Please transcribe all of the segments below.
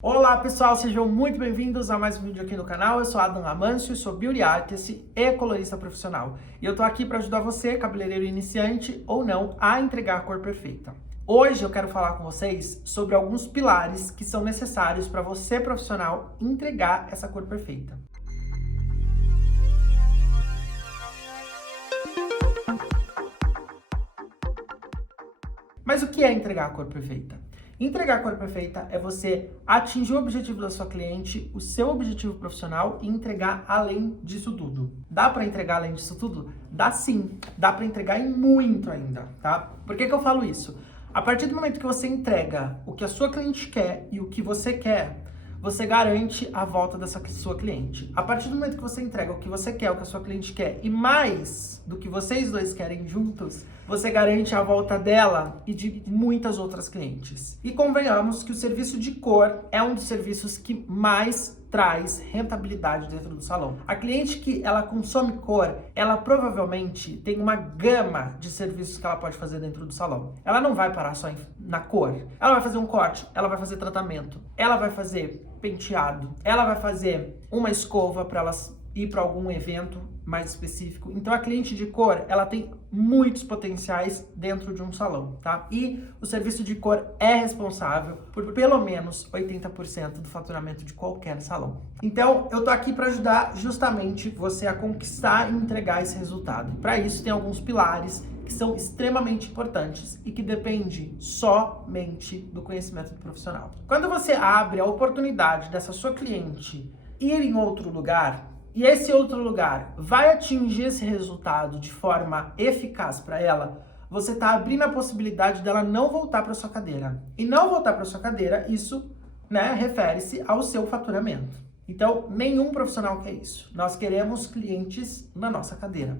Olá pessoal, sejam muito bem-vindos a mais um vídeo aqui no canal. Eu sou Adam Amâncio, sou Beauty Artist e colorista profissional. E eu tô aqui para ajudar você, cabeleireiro iniciante ou não, a entregar a cor perfeita. Hoje eu quero falar com vocês sobre alguns pilares que são necessários para você, profissional, entregar essa cor perfeita. Mas o que é entregar a cor perfeita? Entregar a cor perfeita é você atingir o objetivo da sua cliente, o seu objetivo profissional e entregar além disso tudo. Dá para entregar além disso tudo? Dá sim. Dá para entregar e muito ainda, tá? Por que eu falo isso? A partir do momento que você entrega o que a sua cliente quer e o que você quer, você garante a volta dessa sua cliente. A partir do momento que você entrega o que você quer, o que a sua cliente quer, e mais do que vocês dois querem juntos, você garante a volta dela e de muitas outras clientes. E convenhamos que o serviço de cor é um dos serviços que mais traz rentabilidade dentro do salão. A cliente que ela consome cor, ela provavelmente tem uma gama de serviços que ela pode fazer dentro do salão. Ela não vai parar só na cor. Ela vai fazer um corte, ela vai fazer tratamento, ela vai fazer penteado, ela vai fazer uma escova para ela ir para algum evento mais específico. Então a cliente de cor, ela tem muitos potenciais dentro de um salão, tá? E o serviço de cor é responsável por pelo menos 80% do faturamento de qualquer salão. Então eu tô aqui para ajudar justamente você a conquistar e entregar esse resultado. Para isso tem alguns pilares que são extremamente importantes e que depende somente do conhecimento do profissional. Quando você abre a oportunidade dessa sua cliente ir em outro lugar, e esse outro lugar vai atingir esse resultado de forma eficaz para ela, você está abrindo a possibilidade dela não voltar para sua cadeira. E não voltar para sua cadeira, isso, refere-se ao seu faturamento. Então, nenhum profissional quer isso. Nós queremos clientes na nossa cadeira.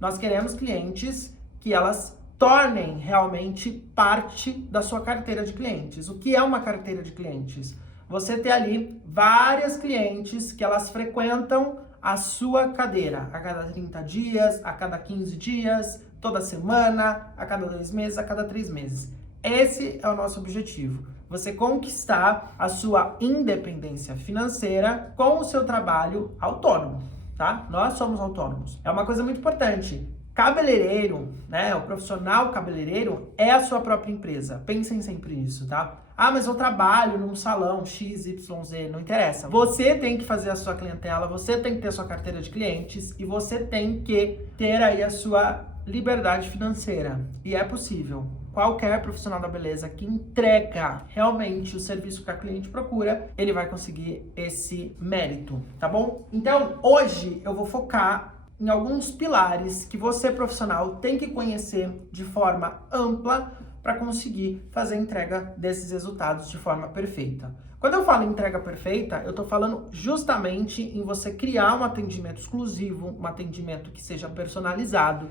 Nós queremos clientes que elas tornem realmente parte da sua carteira de clientes. O que é uma carteira de clientes? Você ter ali várias clientes que elas frequentam a sua cadeira a cada 30 dias, a cada 15 dias, toda semana, a cada 2 meses, a cada 3 meses. Esse é o nosso objetivo. Você conquistar a sua independência financeira com o seu trabalho autônomo, tá? Nós somos autônomos. É uma coisa muito importante. Cabeleireiro, o profissional cabeleireiro é a sua própria empresa. Pensem sempre nisso, tá? Ah, mas eu trabalho num salão XYZ, não interessa. Você tem que fazer a sua clientela, você tem que ter a sua carteira de clientes e você tem que ter aí a sua liberdade financeira. E é possível. Qualquer profissional da beleza que entrega realmente o serviço que a cliente procura, ele vai conseguir esse mérito, tá bom? Então, hoje eu vou focar em alguns pilares que você, profissional, tem que conhecer de forma ampla para conseguir fazer a entrega desses resultados de forma perfeita. Quando eu falo em entrega perfeita, eu estou falando justamente em você criar um atendimento exclusivo, um atendimento que seja personalizado,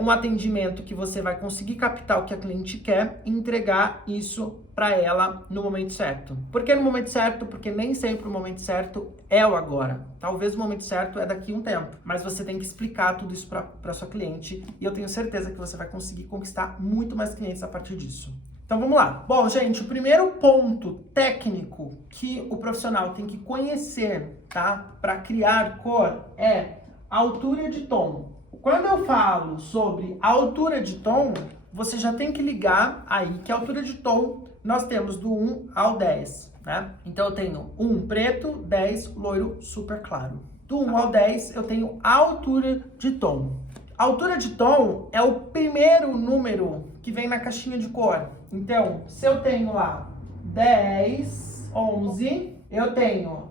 um atendimento que você vai conseguir captar o que a cliente quer e entregar isso para ela no momento certo. Por que no momento certo? Porque nem sempre o momento certo é o agora. Talvez o momento certo é daqui a um tempo, mas você tem que explicar tudo isso para sua cliente e eu tenho certeza que você vai conseguir conquistar muito mais clientes a partir disso. Então vamos lá. Bom, gente, o primeiro ponto técnico que o profissional tem que conhecer, tá, para criar cor é a altura de tom. Quando eu falo sobre altura de tom, você já tem que ligar aí que a altura de tom nós temos do 1 ao 10, né? Então eu tenho 1 preto, 10 loiro super claro. Do 1 ao 10 eu tenho a altura de tom. A altura de tom é o primeiro número que vem na caixinha de cor. Então, se eu tenho lá 10, 11, eu tenho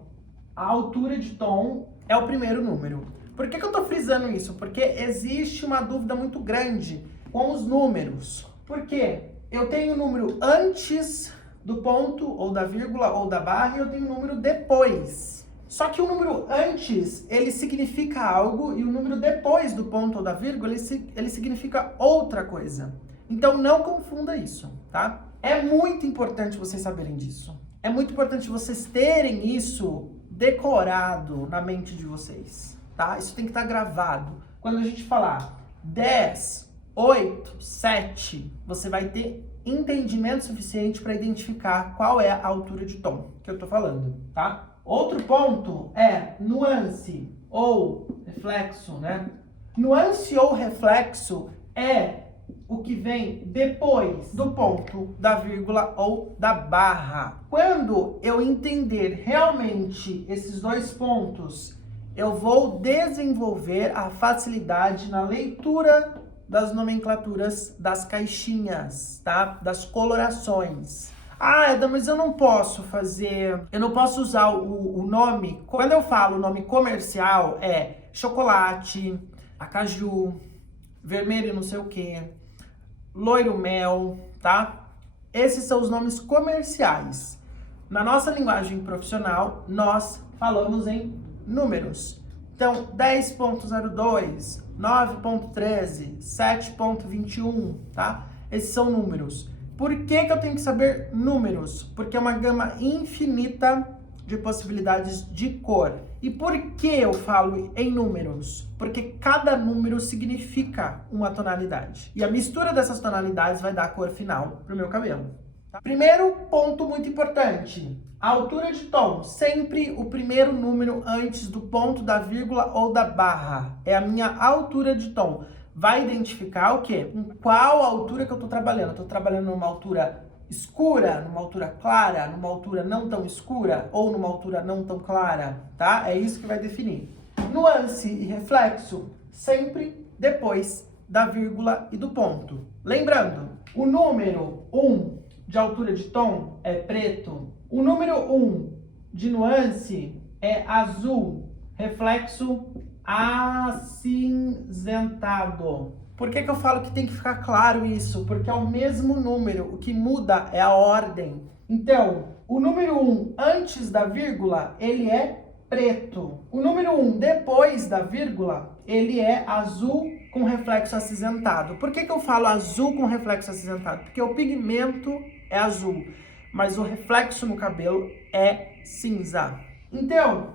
a altura de tom, é o primeiro número. Por que eu tô frisando isso? Porque existe uma dúvida muito grande com os números. Por quê? Eu tenho o número antes do ponto, ou da vírgula, ou da barra, e eu tenho o número depois. Só que o número antes, ele significa algo, e o número depois do ponto ou da vírgula, ele significa outra coisa. Então não confunda isso, tá? É muito importante vocês saberem disso. É muito importante vocês terem isso decorado na mente de vocês, tá? Isso tem que estar gravado. Quando a gente falar 10, 8, 7, você vai ter entendimento suficiente para identificar qual é a altura de tom que eu estou falando, tá? Outro ponto é nuance ou reflexo, né? Nuance ou reflexo é o que vem depois do ponto, da vírgula ou da barra. Quando eu entender realmente esses dois pontos, eu vou desenvolver a facilidade na leitura das nomenclaturas das caixinhas, tá? Das colorações. Ah, Eda, mas eu não posso usar o nome. Quando eu falo o nome comercial, é chocolate, acaju, vermelho não sei o que, loiro mel, tá? Esses são os nomes comerciais. Na nossa linguagem profissional, nós falamos em números. Então, 10.02, 9.13, 7.21, tá? Esses são números. Por que que eu tenho que saber números? Porque é uma gama infinita de possibilidades de cor. E por que eu falo em números? Porque cada número significa uma tonalidade. E a mistura dessas tonalidades vai dar a cor final pro meu cabelo. Tá? Primeiro ponto muito importante. A altura de tom. Sempre o primeiro número antes do ponto, da vírgula ou da barra. É a minha altura de tom. Vai identificar o quê? Em qual altura que eu estou trabalhando. Eu estou trabalhando numa altura escura, numa altura clara, numa altura não tão escura ou numa altura não tão clara, tá? É isso que vai definir. Nuance e reflexo, sempre depois da vírgula e do ponto. Lembrando, o número 1 de altura de tom é preto, o número 1 de nuance é azul, reflexo acinzentado. Por que que eu falo que tem que ficar claro isso? Porque é o mesmo número, o que muda é a ordem. Então, o número 1 antes da vírgula, ele é preto. O número 1 depois da vírgula, ele é azul com reflexo acinzentado. Por que que eu falo azul com reflexo acinzentado? Porque o pigmento é azul, mas o reflexo no cabelo é cinza. Então,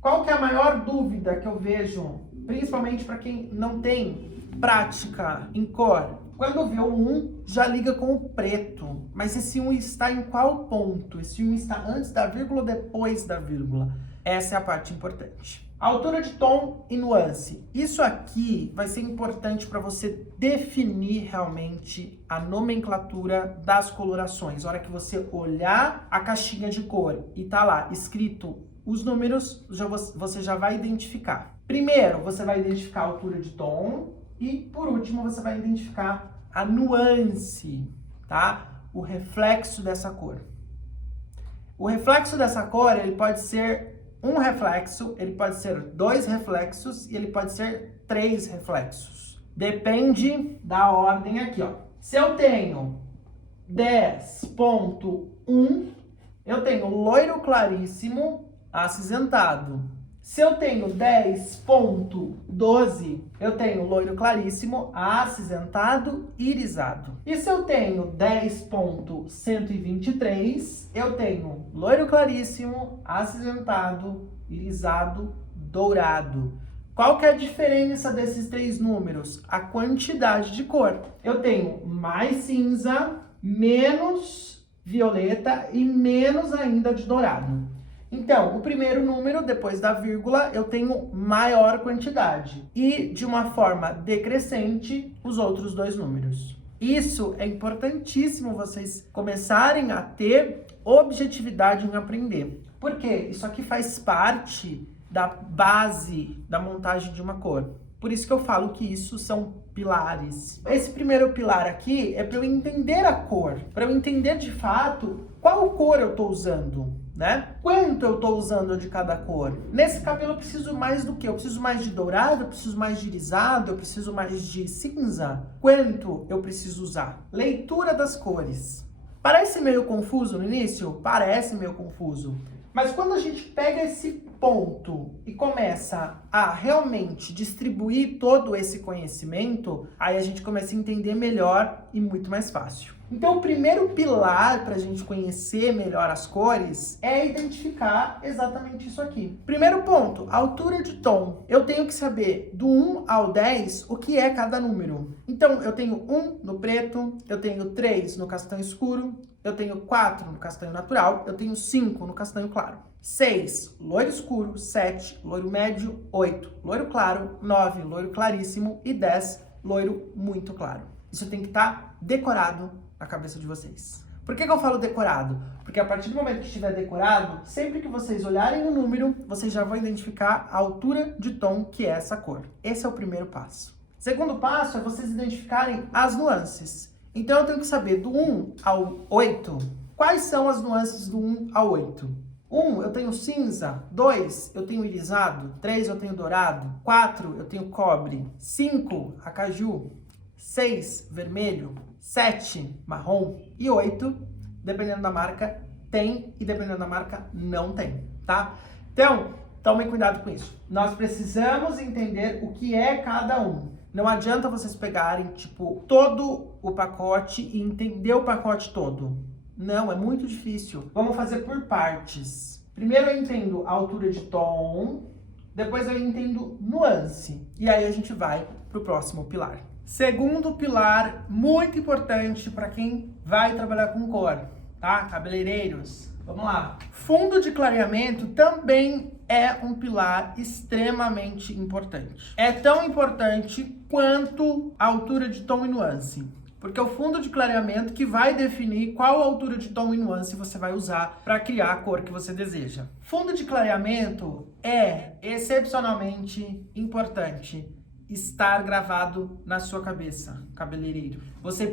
qual que é a maior dúvida que eu vejo, principalmente para quem não tem prática em cor? Quando vê o 1, já liga com o preto. Mas esse 1 está em qual ponto? Esse 1 está antes da vírgula ou depois da vírgula? Essa é a parte importante. Altura de tom e nuance. Isso aqui vai ser importante para você definir realmente a nomenclatura das colorações. A hora que você olhar a caixinha de cor e tá lá escrito os números, você já vai identificar. Primeiro, você vai identificar a altura de tom e, por último, você vai identificar a nuance, tá? O reflexo dessa cor. O reflexo dessa cor, ele pode ser um reflexo, ele pode ser 2 reflexos e ele pode ser 3 reflexos. Depende da ordem aqui, ó. Se eu tenho 10.1, eu tenho loiro claríssimo acinzentado. Se eu tenho 10.12, eu tenho loiro claríssimo acinzentado irisado. E se eu tenho 10.123, eu tenho loiro claríssimo acinzentado irisado dourado. Qual que é a diferença desses 3 números? A quantidade de cor. Eu tenho mais cinza, menos violeta e menos ainda de dourado. Então, o primeiro número, depois da vírgula, eu tenho maior quantidade. E, de uma forma decrescente, os outros 2 números. Isso é importantíssimo vocês começarem a ter objetividade em aprender. Por quê? Isso aqui faz parte da base da montagem de uma cor. Por isso que eu falo que isso são pilares. Esse primeiro pilar aqui é para eu entender a cor, para eu entender de fato qual cor eu estou usando, né? Quanto eu estou usando de cada cor. Nesse cabelo eu preciso mais do que? Eu preciso mais de dourado, eu preciso mais de irisado, eu preciso mais de cinza. Quanto eu preciso usar? Leitura das cores. Parece meio confuso no início? Parece meio confuso. Mas quando a gente pega esse ponto e começa a realmente distribuir todo esse conhecimento, aí a gente começa a entender melhor e muito mais fácil. Então, o primeiro pilar para a gente conhecer melhor as cores é identificar exatamente isso aqui. Primeiro ponto, altura de tom. Eu tenho que saber do 1 ao 10 o que é cada número. Então, eu tenho 1 no preto, eu tenho 3 no castanho escuro, eu tenho 4 no castanho natural, eu tenho 5 no castanho claro. 6, loiro escuro, 7, loiro médio, 8, loiro claro, 9, loiro claríssimo e 10, loiro muito claro. Isso tem que estar decorado na cabeça de vocês. Por que eu falo decorado? Porque a partir do momento que estiver decorado, sempre que vocês olharem o número, vocês já vão identificar a altura de tom que é essa cor. Esse é o primeiro passo. Segundo passo é vocês identificarem as nuances. Então eu tenho que saber do 1 ao 8, quais são as nuances do 1 ao 8. 1, eu tenho cinza. 2, eu tenho irisado. 3, eu tenho dourado. 4, eu tenho cobre. 5, acaju. 6, vermelho. 7, marrom. E 8, dependendo da marca, tem e dependendo da marca, não tem, tá? Então, tomem cuidado com isso. Nós precisamos entender o que é cada um. Não adianta vocês pegarem, tipo, todo o pacote e entender o pacote todo. Não, é muito difícil. Vamos fazer por partes. Primeiro eu entendo a altura de tom, depois eu entendo nuance. E aí a gente vai pro próximo pilar. Segundo pilar, muito importante para quem vai trabalhar com cor, tá? Cabeleireiros. Vamos lá. Fundo de clareamento também é um pilar extremamente importante. É tão importante quanto a altura de tom e nuance. Porque é o fundo de clareamento que vai definir qual altura de tom e nuance você vai usar para criar a cor que você deseja. Fundo de clareamento é excepcionalmente importante estar gravado na sua cabeça, cabeleireiro. Você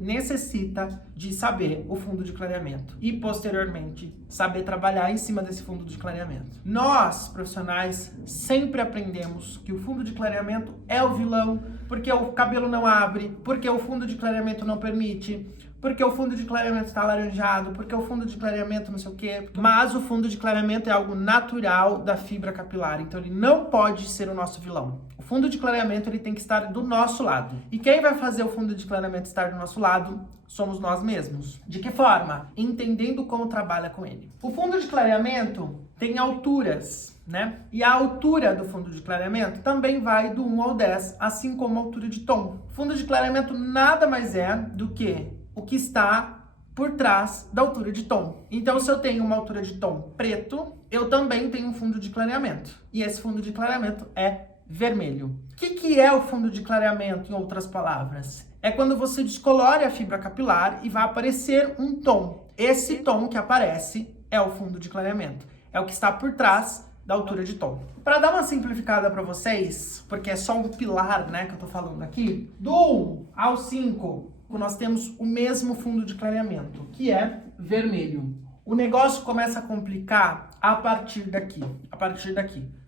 necessita de saber o fundo de clareamento e, posteriormente, saber trabalhar em cima desse fundo de clareamento. Nós, profissionais, sempre aprendemos que o fundo de clareamento é o vilão, porque o cabelo não abre, porque o fundo de clareamento não permite, porque o fundo de clareamento está alaranjado, porque o fundo de clareamento não sei o quê. Mas o fundo de clareamento é algo natural da fibra capilar, então ele não pode ser o nosso vilão. O fundo de clareamento ele tem que estar do nosso lado. E quem vai fazer o fundo de clareamento estar do nosso lado somos nós mesmos. De que forma? Entendendo como trabalha com ele. O fundo de clareamento tem alturas, né? E a altura do fundo de clareamento também vai do 1 ao 10, assim como a altura de tom. O fundo de clareamento nada mais é do que o que está por trás da altura de tom. Então, se eu tenho uma altura de tom preto, eu também tenho um fundo de clareamento. E esse fundo de clareamento é vermelho. O que é o fundo de clareamento, em outras palavras? É quando você descolore a fibra capilar e vai aparecer um tom. Esse tom que aparece é o fundo de clareamento. É o que está por trás da altura de tom. Para dar uma simplificada para vocês, porque é só um pilar, né, que eu tô falando aqui, do 1 ao 5, nós temos o mesmo fundo de clareamento, que é vermelho. O negócio começa a complicar a partir daqui,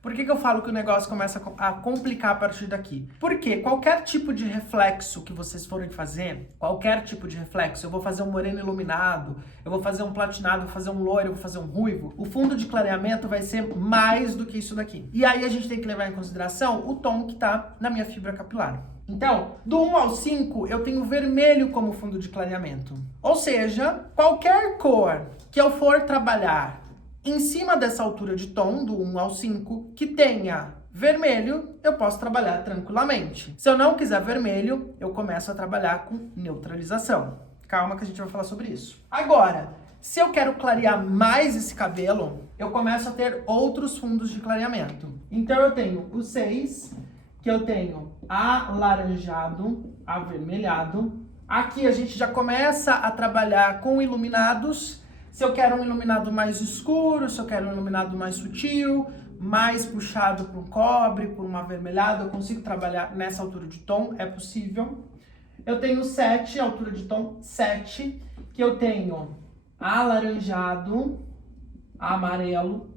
Por que eu falo que o negócio começa a complicar a partir daqui? Porque qualquer tipo de reflexo que vocês forem fazer, eu vou fazer um moreno iluminado, eu vou fazer um platinado, eu vou fazer um loiro, eu vou fazer um ruivo, o fundo de clareamento vai ser mais do que isso daqui. E aí a gente tem que levar em consideração o tom que tá na minha fibra capilar. Então, do 1 ao 5, eu tenho vermelho como fundo de clareamento. Ou seja, qualquer cor que eu for trabalhar em cima dessa altura de tom, do 1 ao 5, que tenha vermelho, eu posso trabalhar tranquilamente. Se eu não quiser vermelho, eu começo a trabalhar com neutralização. Calma que a gente vai falar sobre isso. Agora, se eu quero clarear mais esse cabelo, eu começo a ter outros fundos de clareamento. Então, eu tenho o 6, que eu tenho alaranjado, avermelhado. Aqui a gente já começa a trabalhar com iluminados. Se eu quero um iluminado mais escuro, se eu quero um iluminado mais sutil, mais puxado para um cobre, por um avermelhado, eu consigo trabalhar nessa altura de tom, é possível. Eu tenho 7, altura de tom 7, que eu tenho alaranjado, amarelo.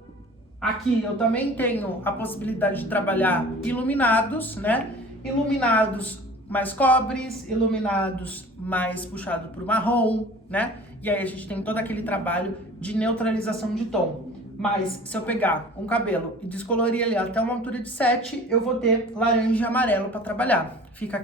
Aqui eu também tenho a possibilidade de trabalhar iluminados, né? Iluminados mais cobres, iluminados mais puxado para o marrom, né? E aí a gente tem todo aquele trabalho de neutralização de tom. Mas se eu pegar um cabelo e descolorir ele até uma altura de 7, eu vou ter laranja e amarelo para trabalhar. Fica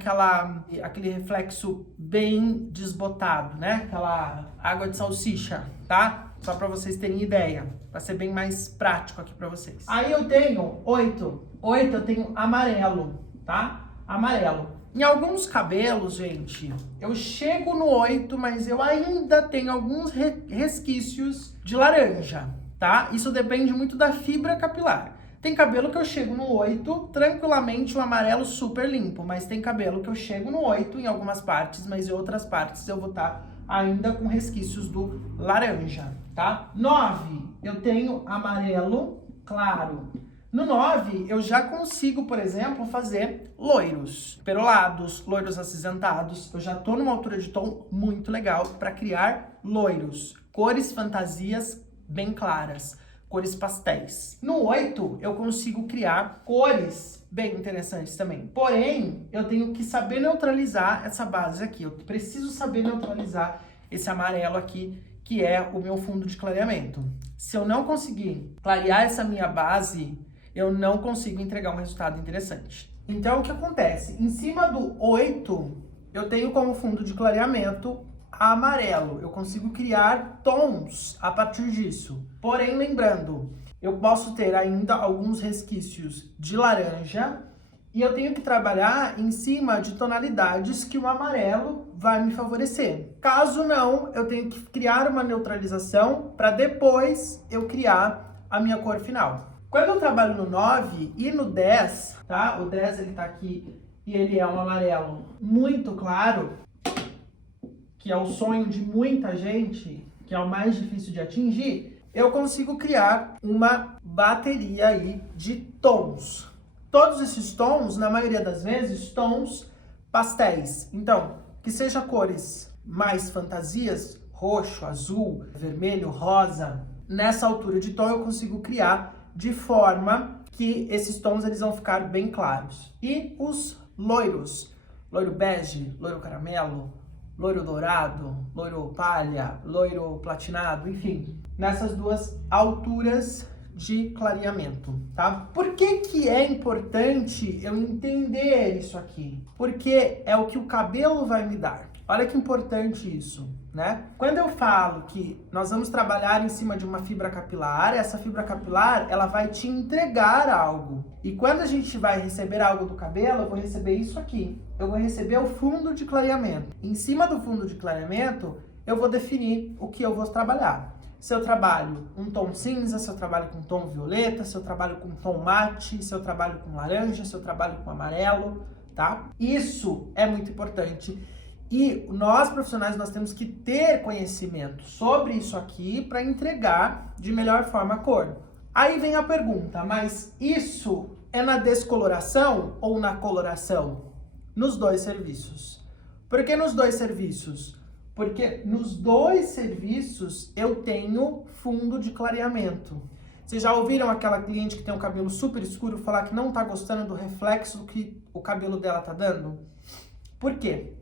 aquele reflexo bem desbotado, né? Aquela água de salsicha, tá? Só para vocês terem ideia, para ser bem mais prático aqui para vocês. Aí eu tenho 8. 8 eu tenho amarelo, tá? Amarelo. Em alguns cabelos, gente, eu chego no 8, mas eu ainda tenho alguns resquícios de laranja, tá? Isso depende muito da fibra capilar. Tem cabelo que eu chego no 8, tranquilamente, um amarelo super limpo, mas tem cabelo que eu chego no 8 em algumas partes, mas em outras partes eu vou estar ainda com resquícios do laranja, tá? 9, eu tenho amarelo claro. No 9, eu já consigo, por exemplo, fazer loiros, perolados, loiros acinzentados. Eu já tô numa altura de tom muito legal para criar loiros, cores fantasias bem claras, cores pastéis. No 8, eu consigo criar cores bem interessantes também. Porém, eu tenho que saber neutralizar essa base aqui. Eu preciso saber neutralizar esse amarelo aqui, que é o meu fundo de clareamento. Se eu não conseguir clarear essa minha base, eu não consigo entregar um resultado interessante. Então, o que acontece? Em cima do 8, eu tenho como fundo de clareamento amarelo. Eu consigo criar tons a partir disso. Porém, lembrando, eu posso ter ainda alguns resquícios de laranja e eu tenho que trabalhar em cima de tonalidades que o amarelo vai me favorecer. Caso não, eu tenho que criar uma neutralização para depois eu criar a minha cor final. Quando eu trabalho no 9 e no 10, tá? O 10 ele tá aqui e ele é um amarelo muito claro, que é o sonho de muita gente, que é o mais difícil de atingir, eu consigo criar uma bateria aí de tons. Todos esses tons, na maioria das vezes, tons pastéis. Então, que seja cores mais fantasias, roxo, azul, vermelho, rosa, nessa altura de tom eu consigo criar de forma que esses tons eles vão ficar bem claros. E os loiros, loiro bege, loiro caramelo, loiro dourado, loiro palha, loiro platinado, enfim, nessas duas alturas de clareamento, tá? Por que é importante eu entender isso aqui? Porque é o que o cabelo vai me dar. Olha que importante isso, né? Quando eu falo que nós vamos trabalhar em cima de uma fibra capilar, essa fibra capilar, ela vai te entregar algo. E quando a gente vai receber algo do cabelo, eu vou receber isso aqui. Eu vou receber o fundo de clareamento. Em cima do fundo de clareamento, eu vou definir o que eu vou trabalhar. Se eu trabalho um tom cinza, se eu trabalho com tom violeta, se eu trabalho com tom mate, se eu trabalho com laranja, se eu trabalho com amarelo, tá? Isso é muito importante. E nós, profissionais, nós temos que ter conhecimento sobre isso aqui para entregar de melhor forma a cor. Aí vem a pergunta, mas isso é na descoloração ou na coloração? Nos dois serviços. Por que nos dois serviços? Porque nos dois serviços eu tenho fundo de clareamento. Vocês já ouviram aquela cliente que tem um cabelo super escuro falar que não está gostando do reflexo que o cabelo dela está dando? Por quê?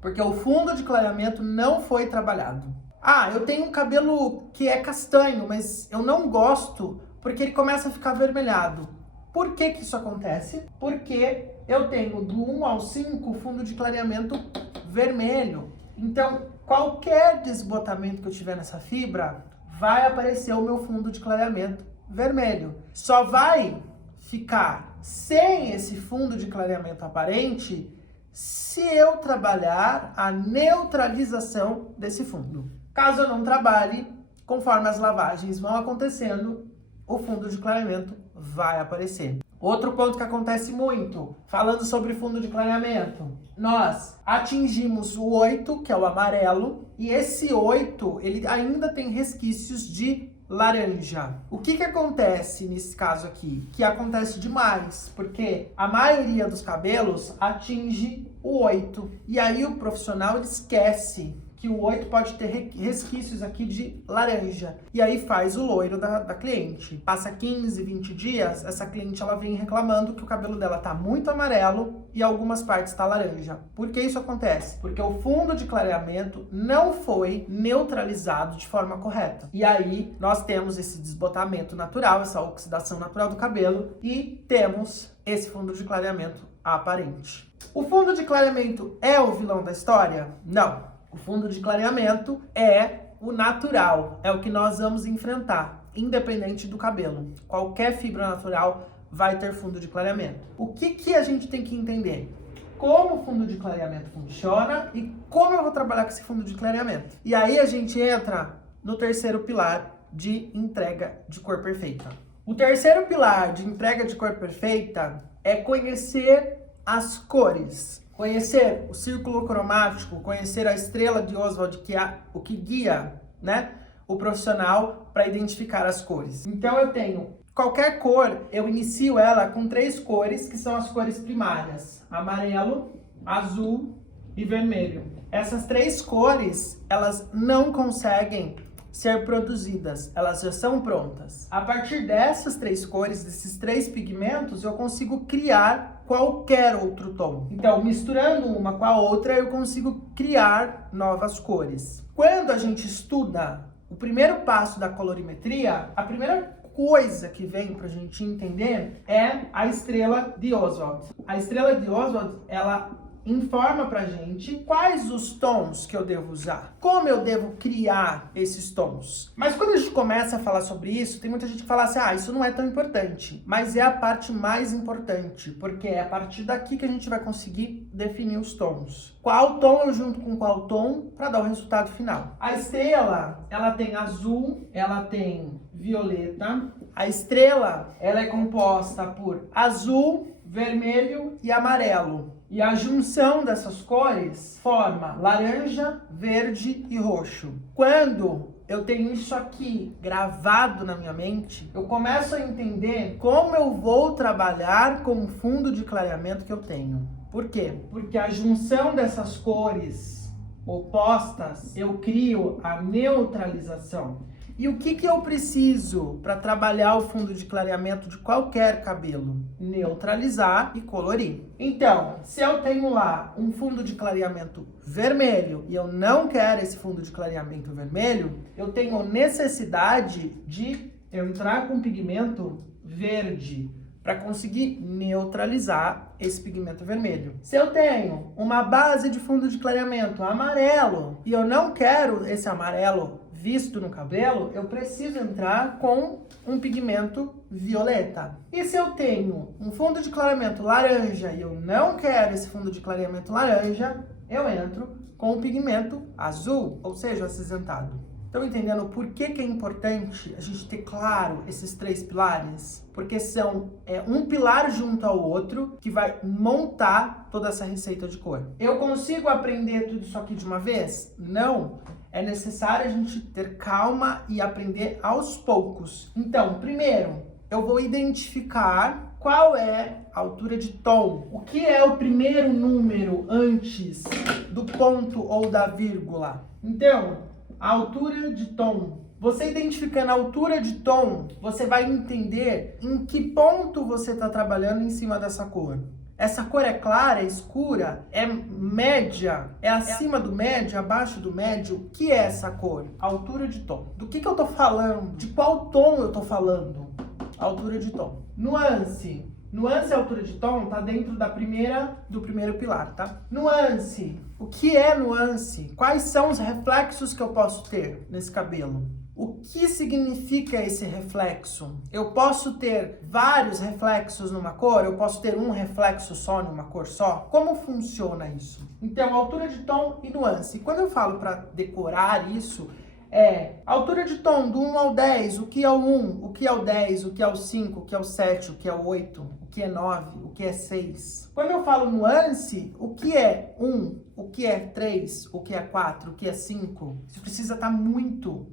Porque o fundo de clareamento não foi trabalhado. Ah, eu tenho um cabelo que é castanho, mas eu não gosto porque ele começa a ficar avermelhado. Por que isso acontece? Porque eu tenho do 1 ao 5 fundo de clareamento vermelho. Então, qualquer desbotamento que eu tiver nessa fibra, vai aparecer o meu fundo de clareamento vermelho. Só vai ficar sem esse fundo de clareamento aparente se eu trabalhar a neutralização desse fundo. Caso eu não trabalhe, conforme as lavagens vão acontecendo, o fundo de clareamento vai aparecer. Outro ponto que acontece muito, falando sobre fundo de clareamento, nós atingimos o 8, que é o amarelo, e esse 8, ele ainda tem resquícios de laranja. O que acontece nesse caso aqui? Que acontece demais, porque a maioria dos cabelos atinge o 8. E aí o profissional esquece que o 8 pode ter resquícios aqui de laranja. E aí faz o loiro da cliente. Passa 15, 20 dias, essa cliente ela vem reclamando que o cabelo dela tá muito amarelo e algumas partes tá laranja. Por que isso acontece? Porque o fundo de clareamento não foi neutralizado de forma correta. E aí nós temos esse desbotamento natural, essa oxidação natural do cabelo e temos esse fundo de clareamento aparente. O fundo de clareamento é o vilão da história? Não. O fundo de clareamento é o natural, é o que nós vamos enfrentar, independente do cabelo. Qualquer fibra natural vai ter fundo de clareamento. O que a gente tem que entender? Como o fundo de clareamento funciona e como eu vou trabalhar com esse fundo de clareamento. E aí a gente entra no terceiro pilar de entrega de cor perfeita. O terceiro pilar de entrega de cor perfeita é conhecer as cores. Conhecer o círculo cromático, conhecer a estrela de Oswald, que é o que guia, né, o profissional para identificar as cores. Então eu tenho qualquer cor, eu inicio ela com 3 cores, que são as cores primárias: amarelo, azul e vermelho. Essas 3 cores, elas não conseguem ser produzidas, elas já são prontas. A partir dessas 3 cores, desses 3 pigmentos, eu consigo criar qualquer outro tom. Então, misturando uma com a outra, eu consigo criar novas cores. Quando a gente estuda o primeiro passo da colorimetria, a primeira coisa que vem pra gente entender é a estrela de Oswald. A estrela de Oswald, ela informa pra gente quais os tons que eu devo usar, como eu devo criar esses tons. Mas quando a gente começa a falar sobre isso, tem muita gente que fala assim, isso não é tão importante. Mas é a parte mais importante, porque é a partir daqui que a gente vai conseguir definir os tons. Qual tom eu junto com qual tom para dar o resultado final. A estrela, ela tem azul, ela tem violeta. A estrela, ela é composta por azul, vermelho e amarelo. E a junção dessas cores forma laranja, verde e roxo. Quando eu tenho isso aqui gravado na minha mente, eu começo a entender como eu vou trabalhar com o fundo de clareamento que eu tenho. Por quê? Porque a junção dessas cores opostas, eu crio a neutralização. E o que eu preciso para trabalhar o fundo de clareamento de qualquer cabelo? Neutralizar e colorir. Então, se eu tenho lá um fundo de clareamento vermelho e eu não quero esse fundo de clareamento vermelho, eu tenho necessidade de entrar com pigmento verde para conseguir neutralizar esse pigmento vermelho. Se eu tenho uma base de fundo de clareamento amarelo e eu não quero esse amarelo visto no cabelo, eu preciso entrar com um pigmento violeta. E se eu tenho um fundo de clareamento laranja e eu não quero esse fundo de clareamento laranja, eu entro com o pigmento azul, ou seja, acinzentado. Estão entendendo por que é importante a gente ter claro esses 3 pilares? Porque são um pilar junto ao outro que vai montar toda essa receita de cor. Eu consigo aprender tudo isso aqui de uma vez? Não. É necessário a gente ter calma e aprender aos poucos. Então, primeiro, eu vou identificar qual é a altura de tom. O que é o primeiro número antes do ponto ou da vírgula? Então, a altura de tom. Você identificando a altura de tom, você vai entender em que ponto você está trabalhando em cima dessa cor. Essa cor é clara, é escura, é média, é acima do médio, abaixo do médio. O que é essa cor? Altura de tom. Do que eu tô falando? De qual tom eu tô falando? Altura de tom. Nuance. Nuance e altura de tom tá dentro do primeiro pilar, tá? Nuance. O que é nuance? Quais são os reflexos que eu posso ter nesse cabelo? O que significa esse reflexo? Eu posso ter vários reflexos numa cor? Eu posso ter um reflexo só numa cor só? Como funciona isso? Então, altura de tom e nuance. E quando eu falo para decorar isso, altura de tom do 1 ao 10, o que é o 1, o que é o 10, o que é o 5, o que é o 7, o que é o 8, o que é 9, o que é 6. Quando eu falo nuance, o que é 1, o que é 3, o que é 4, o que é 5, isso precisa estar muito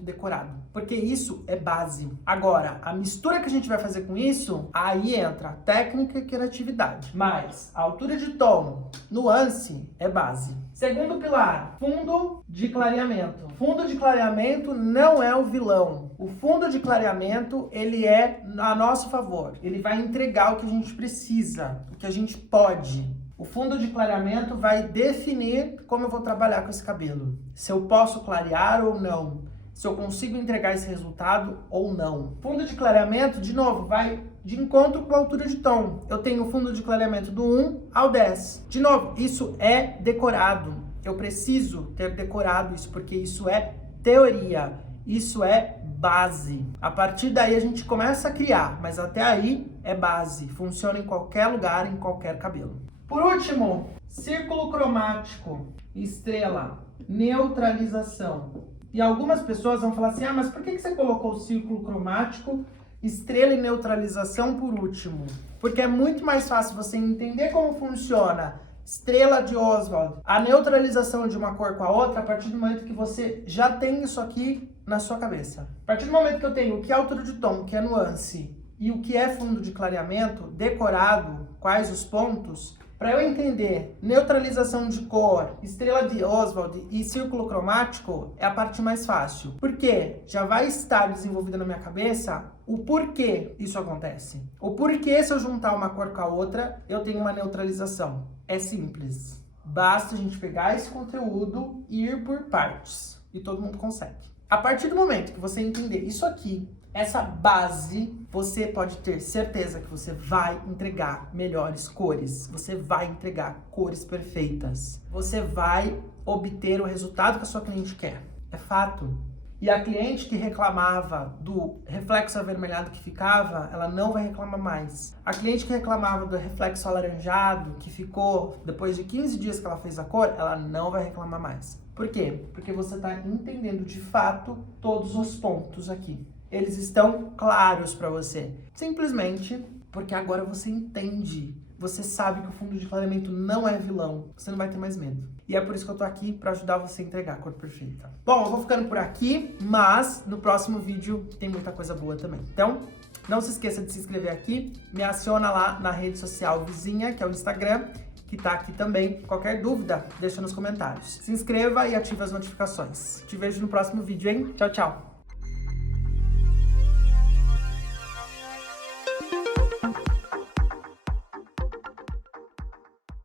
decorado, porque isso é base. Agora, a mistura que a gente vai fazer com isso, aí entra técnica e criatividade. Mas a altura de tom, nuance, é base. Segundo pilar, fundo de clareamento. Fundo de clareamento não é o vilão. O fundo de clareamento, ele é a nosso favor. Ele vai entregar o que a gente precisa, o que a gente pode. O fundo de clareamento vai definir como eu vou trabalhar com esse cabelo. Se eu posso clarear ou não. Se eu consigo entregar esse resultado ou não. Fundo de clareamento, de novo, vai de encontro com a altura de tom. Eu tenho o fundo de clareamento do 1 ao 10. De novo, isso é decorado. Eu preciso ter decorado isso, porque isso é teoria. Isso é base. A partir daí a gente começa a criar, mas até aí é base. Funciona em qualquer lugar, em qualquer cabelo. Por último, círculo cromático, estrela, neutralização. E algumas pessoas vão falar assim, mas por que você colocou o círculo cromático, estrela e neutralização por último? Porque é muito mais fácil você entender como funciona estrela de Oswald, a neutralização de uma cor com a outra, a partir do momento que você já tem isso aqui na sua cabeça. A partir do momento que eu tenho o que é altura de tom, o que é nuance e o que é fundo de clareamento, decorado, quais os pontos, para eu entender neutralização de cor, estrela de Oswald e círculo cromático é a parte mais fácil. Por quê? Já vai estar desenvolvida na minha cabeça o porquê isso acontece. O porquê, se eu juntar uma cor com a outra, eu tenho uma neutralização. É simples. Basta a gente pegar esse conteúdo e ir por partes. E todo mundo consegue. A partir do momento que você entender isso aqui, essa base, você pode ter certeza que você vai entregar melhores cores. Você vai entregar cores perfeitas. Você vai obter o resultado que a sua cliente quer. É fato. E a cliente que reclamava do reflexo avermelhado que ficava, ela não vai reclamar mais. A cliente que reclamava do reflexo alaranjado, que ficou depois de 15 dias que ela fez a cor, ela não vai reclamar mais. Por quê? Porque você está entendendo de fato todos os pontos aqui. Eles estão claros para você. Simplesmente porque agora você entende. Você sabe que o fundo de clareamento não é vilão. Você não vai ter mais medo. E é por isso que eu tô aqui, para ajudar você a entregar a cor perfeita. Bom, eu vou ficando por aqui, mas no próximo vídeo tem muita coisa boa também. Então, não se esqueça de se inscrever aqui. Me aciona lá na rede social vizinha, que é o Instagram, que tá aqui também. Qualquer dúvida, deixa nos comentários. Se inscreva e ative as notificações. Te vejo no próximo vídeo, hein? Tchau, tchau!